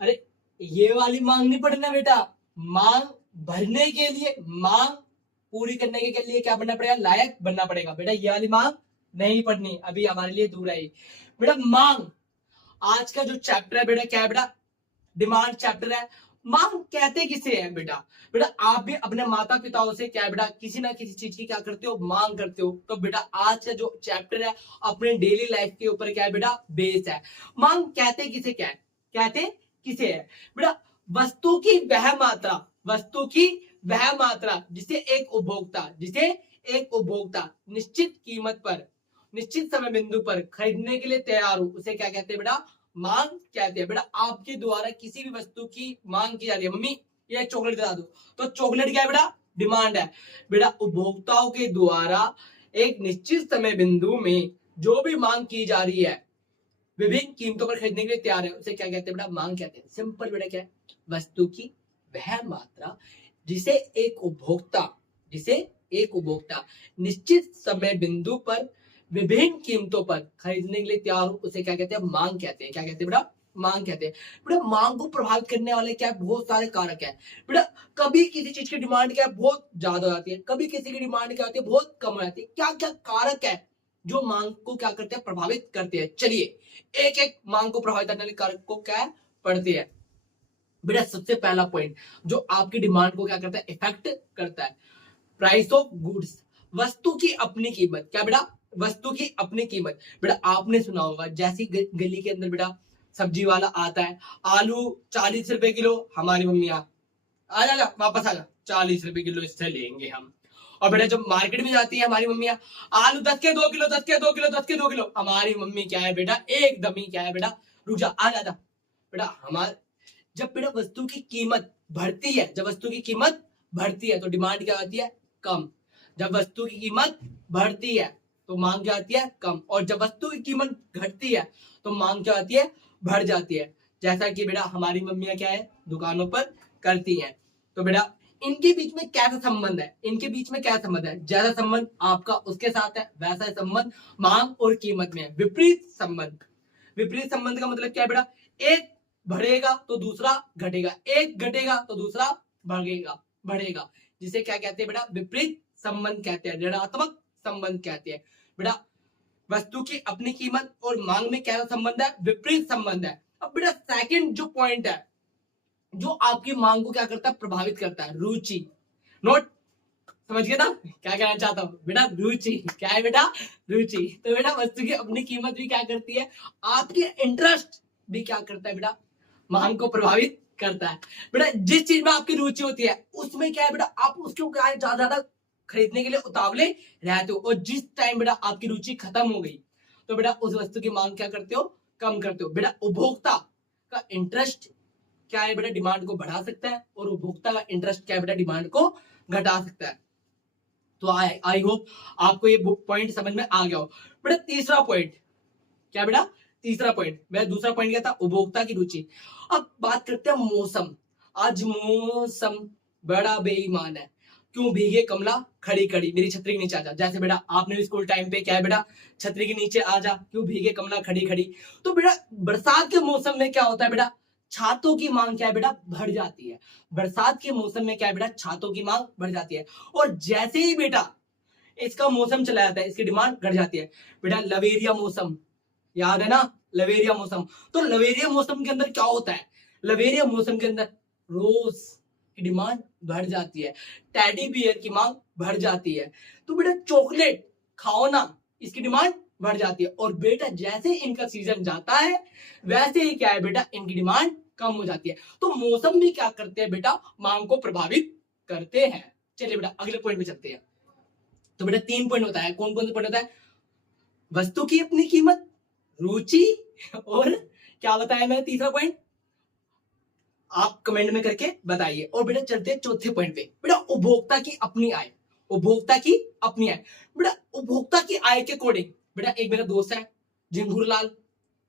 अरे ये वाली मांग नहीं पढ़ना बेटा, मांग भरने के लिए, मांग पूरी करने के लिए क्या बनना पड़ेगा, लायक बनना पड़ेगा बेटा। ये वाली मांग नहीं पढ़नी, अभी हमारे लिए दूर है बेटा। मांग आज का जो चैप्टर है बेटा, क्या है बेटा, डिमांड चैप्टर है। मांग कहते किसे है बेटा, बेटा आप भी अपने माता पिताओं से क्या है बेटा, किसी ना किसी चीज की क्या करते हो, मांग करते हो। तो बेटा आज का जो चैप्टर है अपने डेली लाइफ के ऊपर क्या है बेटा, बेस है। मांग कहते किसे क्या है, कहते किसे है बेटा, वस्तु की वह मात्रा, वस्तु की वह मात्रा जिसे एक उपभोक्ता निश्चित कीमत पर, निश्चित समय बिंदु पर खरीदने के लिए तैयार हो, उसे क्या कहते हैं बेटा, मांग कहते हैं बेटा। आपके द्वारा किसी भी वस्तु की मांग की जा रही है, मम्मी ये चॉकलेट दिला दो, तो चॉकलेट क्या है बेटा, डिमांड है बेटा। उपभोक्ताओं के द्वारा एक निश्चित समय बिंदु में जो भी मांग की जा रही है, विभिन्न कीमतों पर खरीदने के लिए तैयार है, उसे क्या कहते हैं बेटा, मांग कहते हैं। सिंपल बेटा, क्या है, वस्तु की वह मात्रा जिसे एक उपभोक्ता निश्चित समय बिंदु पर विभिन्न कीमतों पर खरीदने के लिए तैयार हो, उसे क्या कहते हैं, मांग कहते हैं। क्या कहते हैं बेटा, मांग कहते हैं बेटा। मांग को प्रभावित करने वाले क्या है, बहुत सारे कारक है बेटा। कभी किसी चीज की डिमांड क्या है, बहुत ज्यादा हो जाती है, कभी किसी की डिमांड क्या होती है, बहुत कम हो जाती है। क्या क्या कारक है जो मांग को क्या करते हैं, प्रभावित करते हैं। चलिए एक एक मांग को प्रभावित करने वाले कारक को क्या है, पढ़ते हैं बेटा। सबसे पहला पॉइंट जो आपकी डिमांड को क्या करता है, इफेक्ट करता है, प्राइस ऑफ गुड्स, वस्तु की अपनी कीमत। क्या बेटा, वस्तु की अपनी कीमत। बेटा आपने सुना होगा, जैसी गली के अंदर बेटा सब्जी वाला आता है, आलू 40 रुपए किलो, हमारी मम्मी आ जा वापस आ जा, 40 रुपए किलो इससे लेंगे हम। और बेटा जब मार्केट में जाती है हमारी मम्मियां, आलू 10 के 2 किलो, 10 के 2 किलो, 10 के 2 किलो, हमारी मम्मी क्या है बेटा, एकदम ही क्या है बेटा, रुक जा, आ जा बेटा। हमारे जब बेटा वस्तु की कीमत बढ़ती है, जब वस्तु की कीमत बढ़ती है तो डिमांड क्या होती है, कम। जब वस्तु की कीमत बढ़ती है तो मांग क्या आती है, कम। और जब वस्तु की कीमत घटती है तो मांग क्या आती है, बढ़ जाती है। जैसा कि बेटा हमारी मम्मियां क्या है, दुकानों पर करती हैं। तो बेटा इनके बीच में कैसा संबंध है, इनके बीच में क्या संबंध है, जैसा संबंध आपका उसके साथ है वैसा संबंध मांग और कीमत में है, विपरीत संबंध। विपरीत संबंध का मतलब क्या है बेटा, एक बढ़ेगा तो दूसरा घटेगा, एक घटेगा तो दूसरा बढ़ेगा, जिसे क्या कहते हैं बेटा, विपरीत संबंध कहते हैं, ऋणात्मक संबंध कहते हैं बेटा। वस्तु की अपनी कीमत और मांग में क्या संबंध है, विपरीत संबंध है। अब बेटा सेकंड जो पॉइंट है जो आपकी मांग को क्या करता है, प्रभावित करता है, रुचि। नोट समझ गए ना क्या कहना चाहता हूं बेटा, रुचि। क्या है बेटा, रुचि। तो बेटा वस्तु की अपनी कीमत भी क्या करती है, आपके इंटरेस्ट भी क्या करता है बेटा, मांग को प्रभावित करता है बेटा। जिस चीज में आपकी रुचि होती है उसमें क्या है बेटा, आप उसको क्या है, ज्यादा खरीदने के लिए उतावले रहते हो। और जिस टाइम बेटा आपकी रुचि खत्म हो गई तो बेटा उस वस्तु की मांग क्या करते हो, कम करते हो बेटा। उपभोक्ता का इंटरेस्ट क्या है बेटा, डिमांड को बढ़ा सकता है, और उपभोक्ता का इंटरेस्ट क्या है बेटा, डिमांड को घटा सकता है। तो आई होप आपको ये पॉइंट समझ में आ गया हो बेटा। तीसरा पॉइंट क्या बेटा, तीसरा पॉइंट, मैं दूसरा पॉइंट क्या था, उपभोक्ता की रुचि। अब बात करते हैं मौसम। आज मौसम बड़ा बेईमान है, क्यों भीगे कमला खड़ी खड़ी, मेरी छतरी के नीचे आ जा। जैसे बेटा आपने भी स्कूल टाइम पे क्या है बेटा, छतरी के नीचे आ जा, क्यों भीगे कमला खड़ी खड़ी। तो बेटा बरसात के मौसम में क्या होता है बेटा, छातों की मांग क्या है बेटा, बढ़ जाती है। बरसात के मौसम में क्या है बेटा, छातों की मांग बढ़ जाती है। और जैसे ही बेटा इसका मौसम चला जाता है, इसकी डिमांड घट जाती है बेटा। लवेरिया मौसम याद है ना, लवेरिया मौसम। तो लवेरिया मौसम के अंदर क्या होता है, लवेरिया मौसम के अंदर रोज की डिमांड बढ़ जाती है, टेडी बियर की मांग बढ़ जाती है। तो बेटा चॉकलेट खाओ ना, इसकी डिमांड बढ़ जाती है। और बेटा जैसे इनका सीजन जाता है वैसे ही क्या है बेटा, इनकी डिमांड कम हो जाती है। तो मौसम भी क्या करते हैं बेटा, मांग को प्रभावित करते हैं। चलिए बेटा अगले पॉइंट में चलते हैं। तो बेटा 3 पॉइंट होता है, कौन कौन से पॉइंट होता है, वस्तु की अपनी कीमत, रुचि, और क्या बताया मैंने तीसरा पॉइंट, आप कमेंट में करके बताइए। और बेटा चलते हैं चौथे पॉइंट पे, बेटा उपभोक्ता की अपनी आय। उपभोक्ता की अपनी आय बेटा, उपभोक्ता की आय के अकॉर्डिंग बेटा, एक मेरा दोस्त है झिंगुर लाल,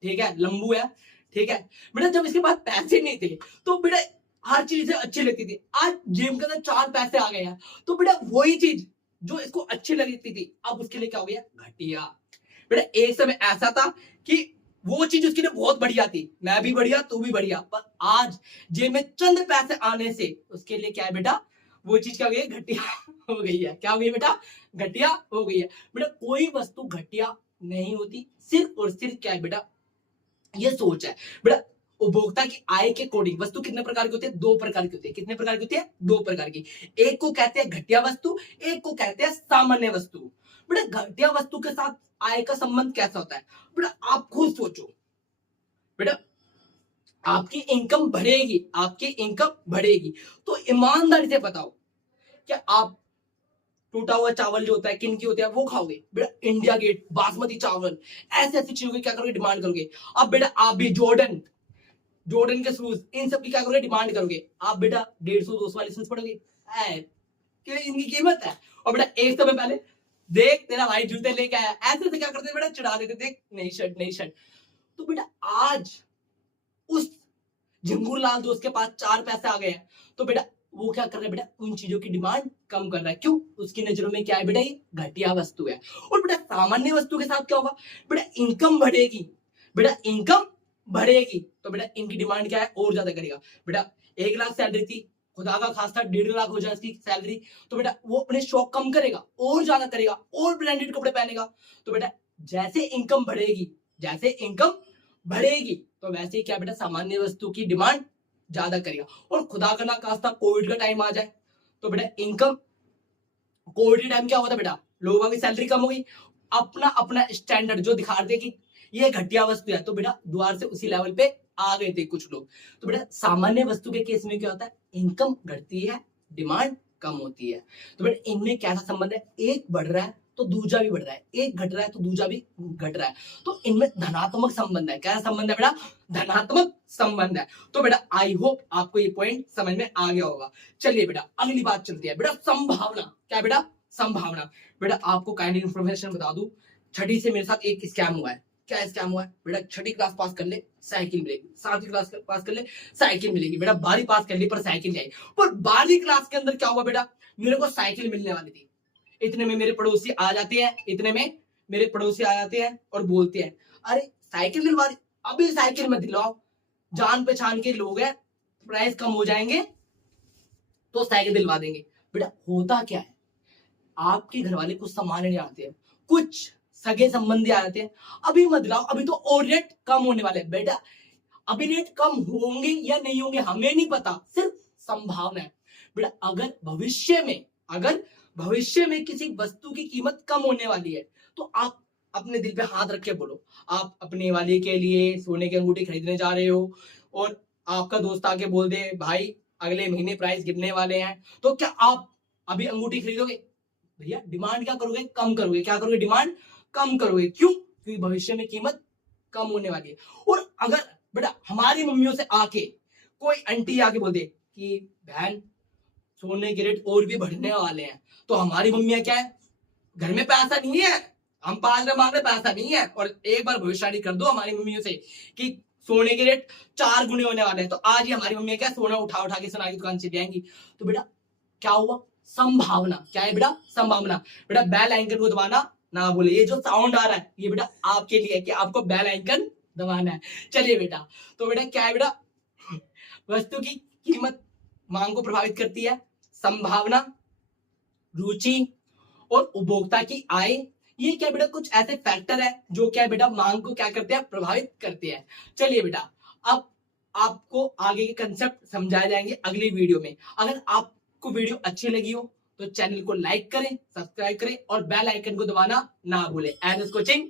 ठीक है, लंबू है, ठीक है बेटा। जब इसके पास पैसे नहीं थे तो बेटा हर चीज अच्छी लगती थी, आज जेब के अंदर 4 पैसे आ गए हैं तो बेटा वही चीज जो इसको अच्छी लगती थी अब उसके लिए क्या हो गया, घटिया। बेटा एक समय ऐसा था कि वो चीज उसके लिए बहुत बढ़िया थी, मैं भी बढ़िया तू भी बढ़िया, पर आज जेब में चंद पैसे आने से उसके लिए क्या है बेटा, वो चीज क्या हो गई है, घटिया हो गई है। क्या हो गई बेटा, घटिया हो गई है। बेटा कोई वस्तु घटिया नहीं होती, सिर्फ और सिर्फ क्या है बेटा, ये सोच है। बेटा उपभोक्ता की आय के अकॉर्डिंग वस्तु कितने प्रकार की होती है, दो प्रकार की होती है। कितने प्रकार की होती है, दो प्रकार की। एक को कहते हैं घटिया वस्तु, एक को कहते हैं सामान्य वस्तु। बेटा घटिया वस्तु के साथ आय का संबंध कैसा होता है, बेटा आप खुद सोचो। बेटा आपकी इनकम बढ़ेगी, आपकी इनकम बढ़ेगी, तो ईमानदारी से बताओ क्या आप टूटा हुआ चावल जो होता है किन की होता है वो खाओगे, बेटा इंडिया गेट, बासमती चावल, ऐसे ऐसी चीजों की क्या करोगे, डिमांड करोगे। अब बेटा आप भी जॉर्डन के शूज, इन सब की क्या करोगे, डिमांड करोगे। आप बेटा 150-200 वाले शूज पड़ोगे, क्यों, इनकी कीमत है। और बेटा एक समय पहले देख तेरा भाई जूते लेके आया, ऐसे से क्या करते बेटा, चढ़ा देते, देख नई शर्ट नई शर्ट। तो बेटा आज उस झिंगुर लाल दोस्त के पास 4 पैसे आ गए हैं, तो बेटा वो क्या कर रहा है बेटा, उन चीजों की डिमांड कम कर रहा है। क्यों, उसकी नजरों में क्या है बेटा, ये घटिया वस्तु है। और बेटा सामान्य वस्तु के साथ क्या होगा, बेटा इनकम बढ़ेगी, बेटा इनकम बढ़ेगी, तो बेटा इनकी डिमांड क्या है, और ज्यादा करेगा। बेटा 1 लाख सैलरी थी, खुदा का खास्ता 1.5 लाख हो जाए इसकी सैलरी, तो बेटा वो अपने शौक कम करेगा, और ज्यादा करेगा, और ब्रांडेड कपड़े पहनेगा। तो बेटा जैसे इनकम बढ़ेगी, जैसे इनकम बढ़ेगी, तो वैसे ही क्या बेटा, सामान्य वस्तु की डिमांड ज्यादा करेगा। और खुदा का ना खास्ता कोविड का टाइम आ जाए, तो बेटा इनकम, कोविड के टाइम क्या होता बेटा, लोगों की सैलरी कम हो गई, अपना अपना स्टैंडर्ड जो दिखा रहे थे कि ये घटिया वस्तु है, तो बेटा द्वार से उसी लेवल पे आ गए थे कुछ लोग। तो बेटा सामान्य वस्तु के केस में क्या होता है, इनकम घटती है, डिमांड कम होती है। तो बेटा इनमें कैसा संबंध है, एक बढ़ रहा है तो दूसरा भी बढ़ रहा है, एक घट रहा है तो दूसरा भी घट रहा है, तो इनमें धनात्मक संबंध है। क्या संबंध है बेटा, धनात्मक संबंध है। तो बेटा आई होप आपको ये पॉइंट समझ में आ गया होगा। चलिए बेटा अगली बात चलती है, बेटा संभावना। क्या बेटा, संभावना। बेटा आपको काइंड इन्फॉर्मेशन बता दूं, छठी से मेरे साथ एक स्कैम हुआ है। क्या स्कैम हुआ है, बेटा छठी क्लास पास कर ले साइकिल मिलेगी, 7वीं क्लास पास कर ले साइकिल मिलेगी, बेटा 12वीं पास कर ली पर साइकिल नहीं आई। पर 12वीं क्लास के अंदर क्या हुआ बेटा, मेरे को साइकिल मिलने वाली थी, इतने में मेरे पड़ोसी आ जाते हैं, इतने में मेरे पड़ोसी आ जाते हैं और बोलते हैं, अरे साइकिल दिलवा दी, अभी साइकिल मत दिलवाओ, जान पहचान के लोग हैं, प्राइस कम हो जाएंगे तो साइकिल दिलवा देंगे। बेटा होता क्या है, आपके घर वाले कुछ सामान ले आते हैं, कुछ सगे संबंधी आ जाते हैं, अभी मत दिलाओ, अभी तो और रेट कम होने वाले। बेटा अभी रेट कम होंगे या नहीं होंगे हमें नहीं पता, सिर्फ संभावना है। बेटा अगर भविष्य में किसी वस्तु की कीमत कम होने वाली है, तो आप अपने दिल पे हाथ रख के बोलो, आप अपने वाले के लिए सोने की अंगूठी खरीदने जा रहे हो और आपका दोस्त आके बोल दे भाई अगले महीने प्राइस गिरने वाले हैं, तो क्या आप अभी अंगूठी खरीदोगे? भैया डिमांड क्या करोगे, कम करोगे। क्या करोगे, डिमांड कम करोगे। क्यों, क्योंकि भविष्य में कीमत कम होने वाली है। और अगर बेटा हमारी मम्मियों से आके कोई आंटी आके बोल दे कि बहन सोने के रेट और भी बढ़ने वाले हैं, तो हमारी मम्मियां क्या है, घर में पैसा नहीं है, हम 5 रुपए मांग रहे, पैसा नहीं है, और एक बार भविष्यवाणी कर दो हमारी मम्मियों से कि सोने के रेट 4 गुने होने वाले हैं, तो आज ही हमारी मम्मियां क्या सोना उठा उठा के सोना की दुकान चली जाएंगी। तो बेटा क्या हुआ, संभावना। क्या है बेटा, संभावना। बेटा बेल आइकन को दबाना ना बोले, ये जो साउंड आ रहा है ये बेटा आपके लिए है कि आपको बेल आइकन दबाना है। चलिए बेटा, तो बेटा क्या है बेटा, वस्तु की कीमत मांग को प्रभावित करती है, संभावना, रुचि और उपभोक्ता की आय, ये क्या बेटा कुछ ऐसे फैक्टर है जो क्या बेटा मांग को क्या करते हैं, प्रभावित करते हैं। चलिए बेटा अब आपको आगे के कंसेप्ट समझाए जाएंगे अगली वीडियो में। अगर आपको वीडियो अच्छी लगी हो तो चैनल को लाइक करें, सब्सक्राइब करें और बेल आइकन को दबाना ना भूलें। NS coaching